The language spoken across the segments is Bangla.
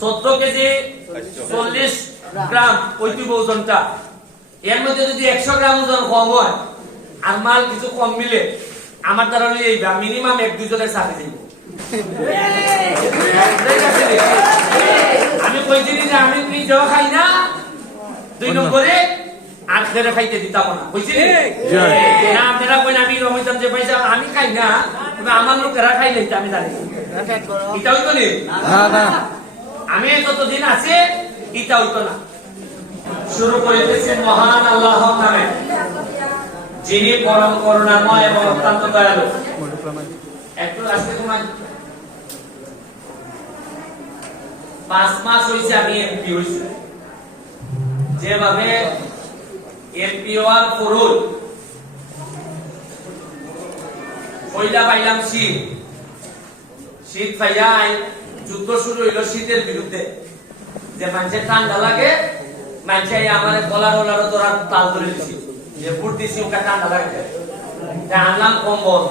চোদ্দ কেজি চল্লিশ গ্রাম ওজনটা। এর মধ্যে যদি একশো গ্রাম ওজন কম হয় আর মাল কিছু কম মিলে আমার দ্বারা এই মিনিমাম এক দুজনের দিব? আমি যে আমি নিজেও খাই না দুই নম্বরে আর খেলে খাইতে দিতাম না। বুঝছি না? আপনারা কইন আমি রমিতাম যে পয়সা আমি খাই না আমার লোকেরা খাই লাইতে আমি জানি। এটা হইতো নি না না। আমি যতদিন আছে এটা হইতো না। শুরু করিতেছি মহান আল্লাহ নামে, যিনি পরম করুণাময় এবং অত্যন্ত দয়ালু। একটু তোমার পাঁচ মাস হয়েছে আমি এমপি হয়েছি যেভাবে এমপি হওয়ার পয়লা পাইলাম শীত। শীত পাইয়া যুদ্ধ শুরু হইল শীতের বিরুদ্ধে। যে মানুষের ঠান্ডা লাগে মানুষে আমার গলা গলার তোরা তাল ধরে দিছি। যে বুট দিছি, ওটা ঠান্ডা লাগে। তা আনলাম কম্বল।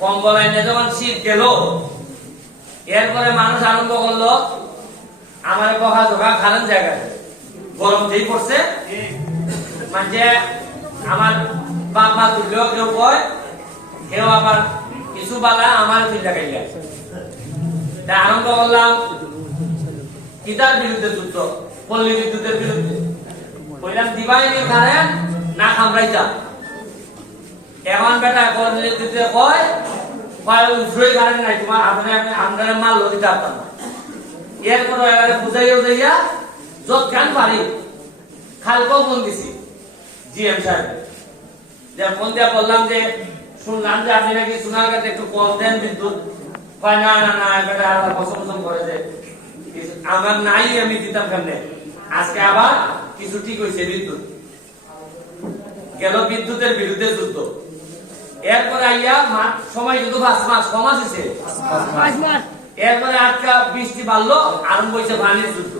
কম্বল এনে যখন শীত গেল, এরপরে মানুষ আরম্ভ করল, আমার বহা জোগা খারান জায়গায়। গরম যেই পড়ছে মানে আমার বাবা তুললেও কেউ কয়, কেউ আবার কিছু বালা আমার তুই লাগাইলে আরম্ভ করলাম। কিতার বিরুদ্ধে যুদ্ধ, পল্লী বিদ্যুতের বিরুদ্ধে। নি খামরাইতা এখন বেটা পল্লী বিদ্যুতে কয় নাই, তোমার আপনি মাল এরপরে এবারে বুঝাইও যাইয়া যত খান পারি, খালকেও ফোন দিছি, জিএম সাহেব। যে ফোন দিয়া বললাম যে, শুনলাম যে আপনি নাকি সোনারঘাটে একটু কম দেন বিদ্যুৎ। কয় না না না বেটা আবার পছন্দ পছন্দ করে যে আমার নাই আমি দিতাম কেমনে? আজকে আবার কিছু ঠিক হয়েছে বিদ্যুৎ। গেল বিদ্যুতের বিরুদ্ধে যুদ্ধ। এরপরে আইয়া সময় কিন্তু পাঁচ মাস কম আছে এরপরে আজকা বৃষ্টি বাড়লো আরম্ভ হয়েছে পানির যুদ্ধ।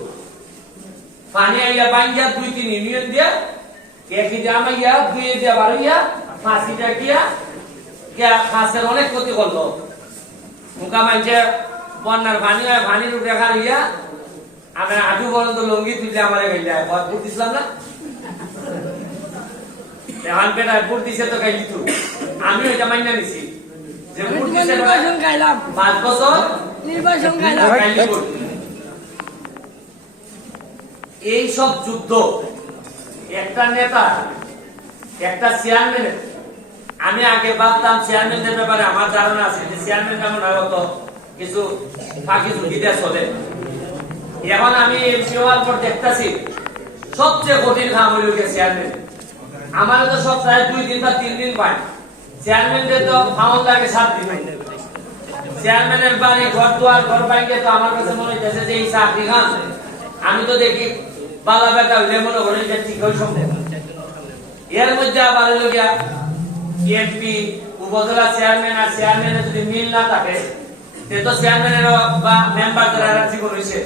পানি আইয়া বাইঙ্গা দুই তিন ইউনিয়ন দিয়া একই জাম আইয়া দুই দিয়া বারোইয়া ফাঁসিটা গিয়া গিয়া ফাঁসের অনেক ক্ষতি করল। মুখা মানছে বন্যার পানি হয় পানির উপরে খান হইয়া আমরা আজু পর্যন্ত লঙ্গি তুললে আমার গেলে দিছিলাম না? বেটা ভোট দিছে তো গাইলি তো। আমি ওইটা নিছি। যে দিছে নির্বাচন গাইলাম। পাঁচ বছর নির্বাচন গাইলাম। গাইলি এই সব যুদ্ধ একটা নেতা একটা চেয়ারম্যানের আমি আগে ভাবতাম চেয়ারম্যানদের ব্যাপারে, আমার ধারণা আছে যে চেয়ারম্যান যেমন হয়তো কিছু ফাঁকি ঝুঁকি দিয়ে চলে। এখন আমি এমপি হওয়ার পর দেখতেছি, সবচেয়ে কঠিন কাম হইল চেয়ারম্যান আমার তো সপ্তাহে দুই দিন বা তিন দিন পাই চেয়ারম্যানদের তো ফাউন লাগে সাত দিন। চেয়ারম্যানের বাড়ি, ঘর দুয়ার, ঘর বাইকে তো আমার কাছে মনে হইতেছে যে এই চাকরি খান আমি তো দেখি, বালা বেটা হইলে মনে করি ঠিক হই সম্ভব। এর মধ্যে আবার হইল গিয়া এমপি উপজেলা চেয়ারম্যান আর চেয়ারম্যানের যদি মিল না থাকে তে তো চেয়ারম্যানের বা মেম্বার যারা জীবন হয়েছে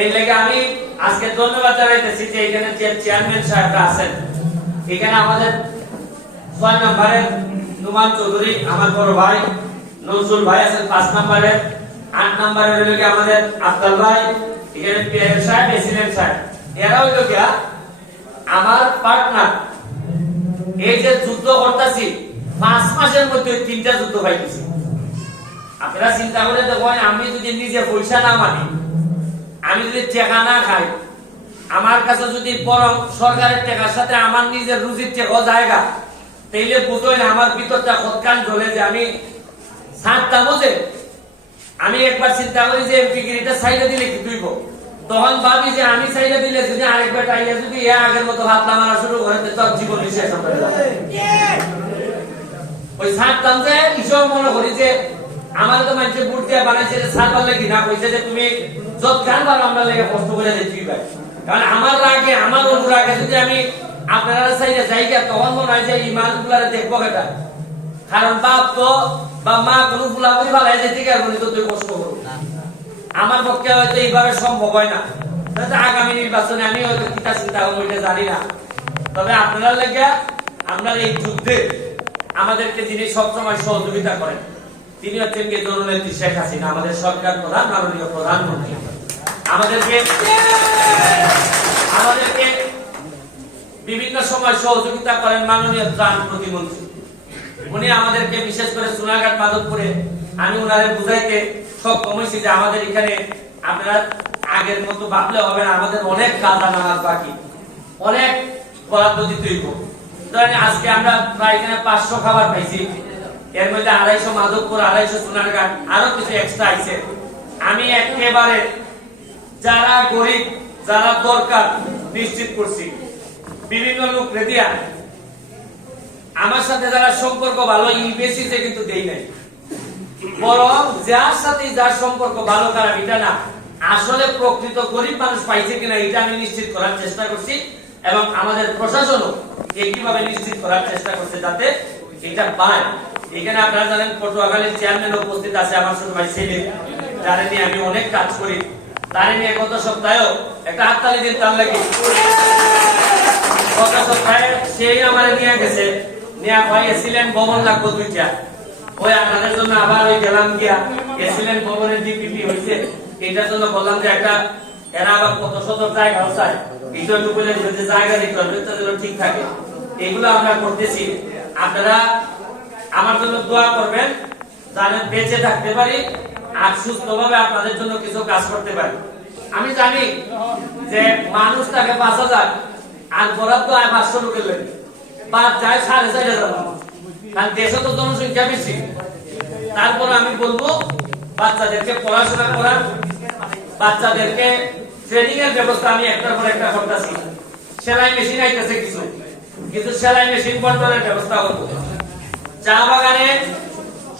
এই লেগে আমি আজকে ধন্যবাদ জানাইতেছি যে এখানে যে চেয়ারম্যান সাহেবরা আছেন। এখানে আমাদের ছয় নম্বরের নুমান চৌধুরী, আমার বড় ভাই নজরুল ভাই আছেন পাঁচ নম্বরের আট নম্বরের হইল গিয়ে আমাদের আফতাল ভাই, এখানে পিয়ার সাহেব এসিডেন্ট সাহেব। এরা হইল আমার পার্টনার এই যে যুদ্ধ করতেছি, পাঁচ মাসের মধ্যে তিনটা যুদ্ধ পাইতেছি। আপনারা চিন্তা করে দেখুন, আমি যদি নিজে পয়সা না মানি, আমি যদি টাকা না খাই, আমার কাছে যদি বরং সরকারের টাকার সাথে আমার নিজের রুজির টাকা জায়গা, তাইলে বুঝোই না আমার ভিতরটা খতকান জ্বলে যে আমি সাতটা বোঝে আমি একবার চিন্তা করি যে এমপি গিরিটা সাইডে দিলে কি তুইব তখন ভাবি যে আমি সাইডে দিলে যদি আরেকবার টাইলে যদি এ আগের মতো হাত মারা শুরু করে, তো জীবন শেষ হয়ে যাবে ওই ছাড়তাম যে ঈশ্বর মনে করি যে আমার তো মানুষে বুট দিয়ে বানাইছে যে ছাড় পারলে কি না কইছে যে তুমি যত গান পারো আমরা লেগে কষ্ট করে দিচ্ছি ভাই। কারণ আমার রাগে, আমার অনুরাগে যদি আমি আপনারা সাইডে যাই গিয়া তখন মনে হয় যে এই মানুষগুলারে দেখব কেটা। কারণ বাপ তো বা মা কোনো ফুলা করে ভালাই যেতে গেল তো তুই কষ্ট করো আমার পক্ষে হয়তো এইভাবে সম্ভব হয় না। আগামী নির্বাচনে আমি হয়তো কিতা চিন্তা করব জানি না। তবে আপনারা লেগে আপনার এই যুদ্ধে আমাদেরকে যিনি সবসময় সহযোগিতা করেন, তিনি হচ্ছেন কি? জননেত্রী শেখ হাসিনা, আমাদের সরকার প্রধান, মাননীয় প্রধানমন্ত্রী। আমাদেরকে আমাদেরকে বিভিন্ন সময় সহযোগিতা করেন মাননীয় ত্রাণ প্রতিমন্ত্রী। উনি আমাদেরকে বিশেষ করে সোনাঘাট মাধবপুরে আমি ওনারে বুঝাইতে সক্ষম হয়েছি যে আমাদের এখানে আপনারা আগের মতো ভাবলে হবে না, আমাদের অনেক কাদা নামাজ বাকি। অনেক বরাদ্দ দিতে হইব। ধরেন আজকে আমরা প্রায় এখানে পাঁচশো খাবার পাইছি। এর মধ্যে আড়াইশো মাধবপুর, আড়াইশো আরও কিছু এক্সট্রা আইছে আমি একেবারে যারা গরিব, যারা দরকার, নিশ্চিত করছি। বিভিন্ন লোক রেডিয়া আমার সাথে যারা সম্পর্ক ভালো ইউবিএসসিতে কিন্তু দেই নাই। বরং যার সাথে যার সম্পর্ক ভালো খারাপ, এটা না। আসলে প্রকৃত গরিব মানুষ পাইছে কিনা, এটা আমি নিশ্চিত করার চেষ্টা করছি এবং আমাদের প্রশাসনও একইভাবে নিশ্চিত করার চেষ্টা করছে যাতে এটা পায় এখানে আপনারা জানেন, পটুয়াখালীর চেয়ারম্যান উপস্থিত আছে আমার ছোট ভাই সেলিম। যারা নিয়ে আমি অনেক কাজ করি। তারে নিয়ে গত সপ্তাহেও একটা হাততালি দিন তার লাগে গত সপ্তাহে সেই আমার নিয়ে গেছে। নিয়ে ভাই এসিলেন ভবন লাগবো দুইটা। ওই আপনাদের জন্য আবার ওই গেলাম গিয়া এসিলেন ভবনের ডিপিপি হয়েছে এটার জন্য বললাম যে একটা, এরা আবার কত শত জায়গা চায় যে জায়গা দিতে হবে ঠিক থাকে। এগুলো আমরা করতেছি। আপনারা আমার জন্য দোয়া করবেন, যাতে বেঁচে থাকতে পারি আর সুস্থভাবে আপনাদের জন্য কিছু কাজ করতে পারি। আমি জানি যে মানুষ তাকে পাঁচ হাজার, আর বরাদ্দ আয় পাঁচশো লোকের লেগে। বাদ যায় সাড়ে চার হাজার। জনসংখ্যা বেশি। তারপর আমি বলব, বাচ্চাদেরকে পড়াশোনা করার, বাচ্চাদেরকে ট্রেনিং এর ব্যবস্থা আমি একটার পর একটা করতেছি। সেলাই মেশিন আইতেছে কিছু। কিন্তু সেলাই মেশিন বন্টনের ব্যবস্থা হতো চা বাগানে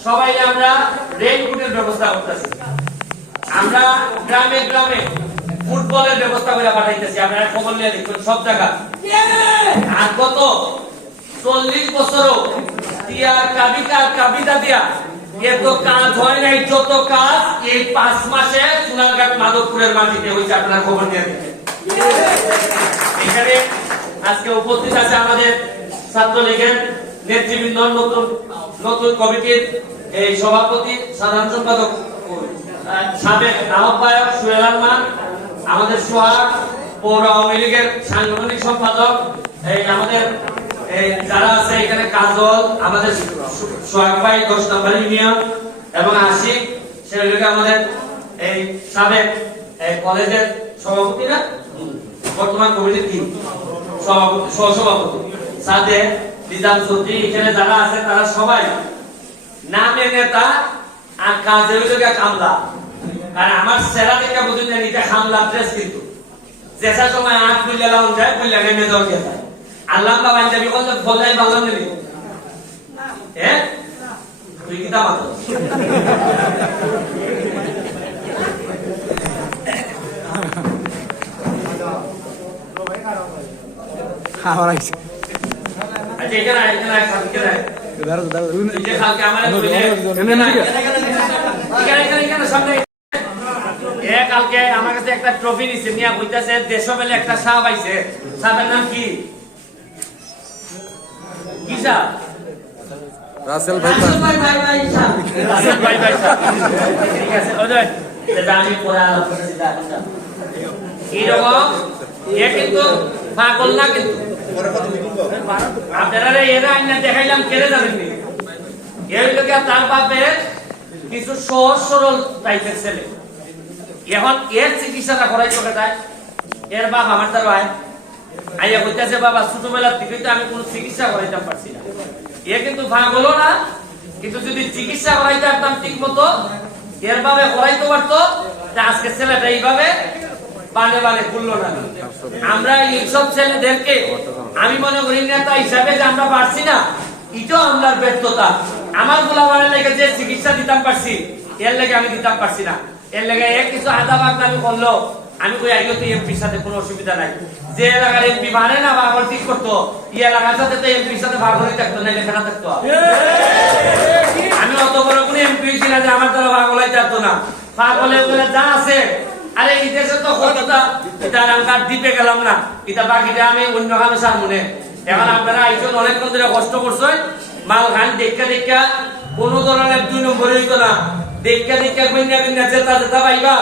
সবাই আমরা রেইনকোটের ব্যবস্থা করতেছি। আমরা গ্রামে গ্রামে ফুটবলের ব্যবস্থা করে পাঠাইতেছি। আপনারা খবর নিয়ে দেখবেন সব জায়গা। আর কত চল্লিশ বছরও কাবিকার কাবিতা দিয়া। কাজ হয় নাই, যত কাজ, এই পাঁচ মাসে মাধবপুরের মাটিতে হয়েছে আপনারা খবর নিয়ে। এখানে আজকে উপস্থিত আছে আমাদের ছাত্রলীগের নেতৃবৃন্দ, নতুন নতুন কমিটির এই সভাপতি, সাধারণ সম্পাদক সাবেক আহ্বায়ক সুহেল আরমান আমাদের সোহাগ, পৌর আওয়ামী লীগের সাংগঠনিক সম্পাদক, এই আমাদের যারা আছে এখানে কাজল, আমাদের সোহাগ দশ নম্বর ইউনিয়ন, এবং আশিক আমাদের এই সাবেক কলেজের সভাপতি না? বর্তমান কমিটির কি? সভাপতি, সহসভাপতি। সাথে চৌধুরী, এখানে যারা আছে তারা সবাই নামে নেতা আর কাজে হইল কামলা কারণ আমার সেরা থেকে বুঝুন এটা কামলা ড্রেস কিন্তু। যেসা সময় আট বুঝলে লাউন যায় নেমে যায়? আল্লাহ বলতে বলাই ভালো নেবি। হ্যাঁ তুই কি আচ্ছা। দাঁড়া দাঁড়া কালকে আমার কইলে, এনে এনে এখানে, এখানে, এখানে, সামনে। এ কালকে আমার কাছে একটা ট্রফি নিছে নিয়া কইতাছে দেড়শো বেলে একটা সাপ আইছে। সাপের নাম কি? রাসেল ভাই রাসেল ভাই ভাই সাপ। ঠিক আছে ওই যে, যেটা আমি যা। এইরকম এ কিন্তু পাগল না কিন্তু। আপনারা এরা আইনা দেখাইলাম কেড়ে যাবেন এই লোকে তার বাপের কিছু সহজ সরল টাইপের ছেলে। এখন এর চিকিৎসাটা করাই চলে যায়। এর বাপ আমার তার ভাই আইয়া বাবা ছোটবেলার থেকে তো আমি কোনো চিকিৎসা করাইতে পারছি না। কিন্তু না, কিন্তু যদি চিকিৎসা করাইতে পারতাম ঠিক মতো, এর ভাবে করাইতে পারতো আজকে ছেলেটা এইভাবে খুললো না। আমরা এইসব ছেলেদেরকে, আমি মনে করি নেতা হিসাবে যে আমরা পারছি না, এটাও আমরা ব্যর্থতা। আমারগুলা গোলাবারের লেগে যে চিকিৎসা দিতাম পারছি, এর লেগে আমি দিতাম পারছি না। এর লেগে এক কিছু আধা ভাগ আমি করল। আমি কই আইও তো এমপির সাথে কোনো অসুবিধা নাই। যে এলাকার এমপি মানে না বা আবার ঠিক করতো, এই এলাকার সাথে তো এমপির সাথে ভাগ হয়ে থাকতো না লেখাটা থাকতো? আমি অত বড় কোনো এমপি ছিল যে আমার দ্বারা ভাগ হলাই থাকতো না। ভাগ হলে বলে, যা আছে। আরে, এই দেশে তো কতটা এটা আমি দ্বীপে গেলাম না। এটা বাকিটা আমি অন্য কামে সার মনে এখন আপনারা আইসন, অনেকক্ষণ ধরে কষ্ট করছেন। মাল খান দেখা দেখা কোন ধরনের দুই নম্বর হইতো না। দেখা দেখা কন্যা কন্যা জেতা জেতা পাইবা।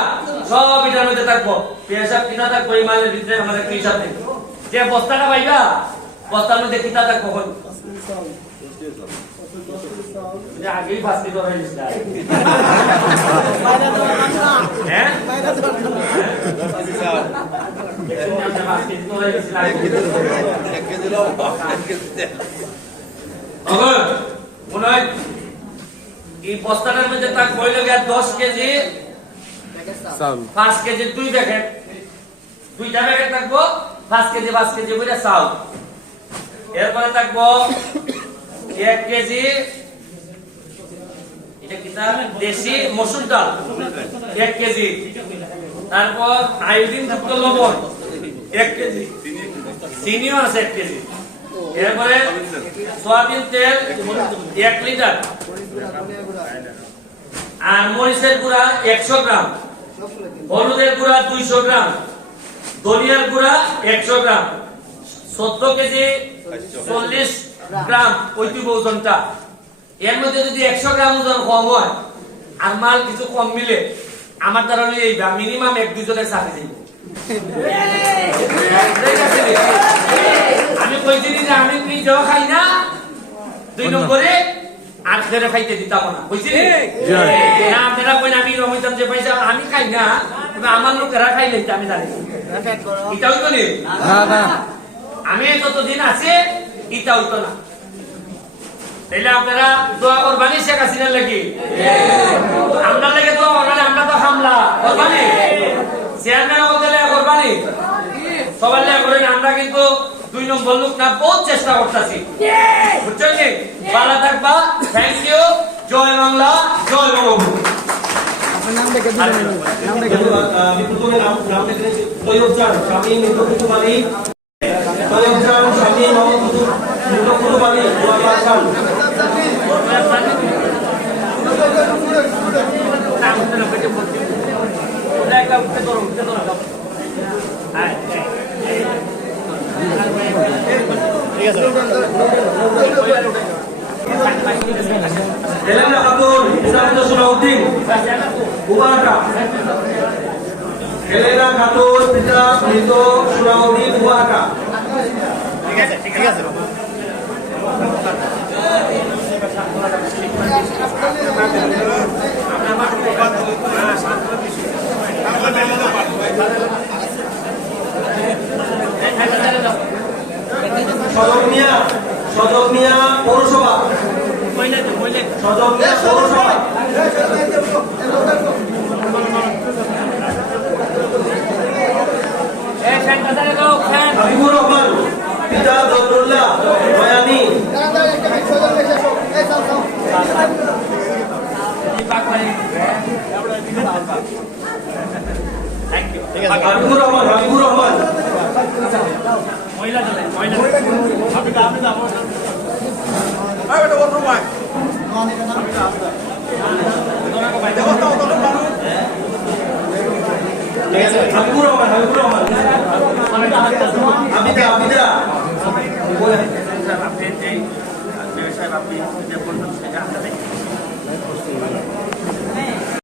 সব এটার মধ্যে থাকব। পেশাব কিনা থাকব, এই মালের ভিতরে আমাদের একটা হিসাব যে বস্তাটা পাইবা, বস্তার মধ্যে কিতা থাকব কোন আগেই নিস হ্যাঁ মনে হয়? এই বস্তাটার মধ্যে তার বই লাগে দশ কেজি চাউল পাঁচ কেজি দুই প্যাকেট দুইটা প্যাকেট থাকব পাঁচ কেজি পাঁচ কেজি করে চাউল এরপরে থাকব এক কেজি এটা কি তার? দেশি মসুর ডাল। এক কেজি তারপর আয়োডিন যুক্ত লবণ। এক কেজি চিনিও আছে এক কেজি এরপরে সয়াবিন তেল এক লিটার আর মরিচের গুঁড়া একশো গ্রাম। হলুদের গুঁড়া দুইশো গ্রাম ধনিয়ার গুঁড়া একশো গ্রাম চোদ্দ কেজি চল্লিশ গ্রাম ঐতিব ওজনটা। এর মধ্যে যদি একশো গ্রাম ওজন কম হয় আর মাল কিছু কম মিলে আমার দ্বারা এই মিনিমাম এক দুজনের চাকরি দিব আমি কইছি যে আমি নিজেও খাই না দুই নম্বরে আর ফেরে খাইতে দিতাম না বুঝছি জি। না আপনারা কইন আমি রমিতাম যে পয়সা আমি খাই না তবে আমার লোকেরা খাই লইতে আমি জানি। এটা হইতো নি? না না। আমি যতদিন আছে ইটা হইতো না। তাইলে আপনারা দোয়া করবানি শেখ হাসিনার লাগি। আমরা লাগে দোয়া করবানি আমরা তো হামলা। করবানি? চেয়ারম্যান বদলে করবানি। সবার লাগে করেন আমরা কিন্তু দুই নম্বর লোক না বহুত চেষ্টা করতেছি। বুঝছেন ভালো থাকবা থ্যাংক ইউ জয় বাংলা জয় বঙ্গবন্ধু নাম দেখে নাম দেখে আমি প্রথমে নাম নাম লিখে দিয়েছি। তৈয়ব জান কুয়াকা হেলেনা খাতুন পিতা মৃত সুলাউদ্দিন কুয়াকা সদক মিয়া সদক মিয়া পৌরসভা। সদক মিয়া পৌরসভা। হাবিবুর রহমান পিতা বদরুল্লাহ বয়ানি। হাবিবুর রহমান হাবিবুর রহমান। হাবিবুর রহমান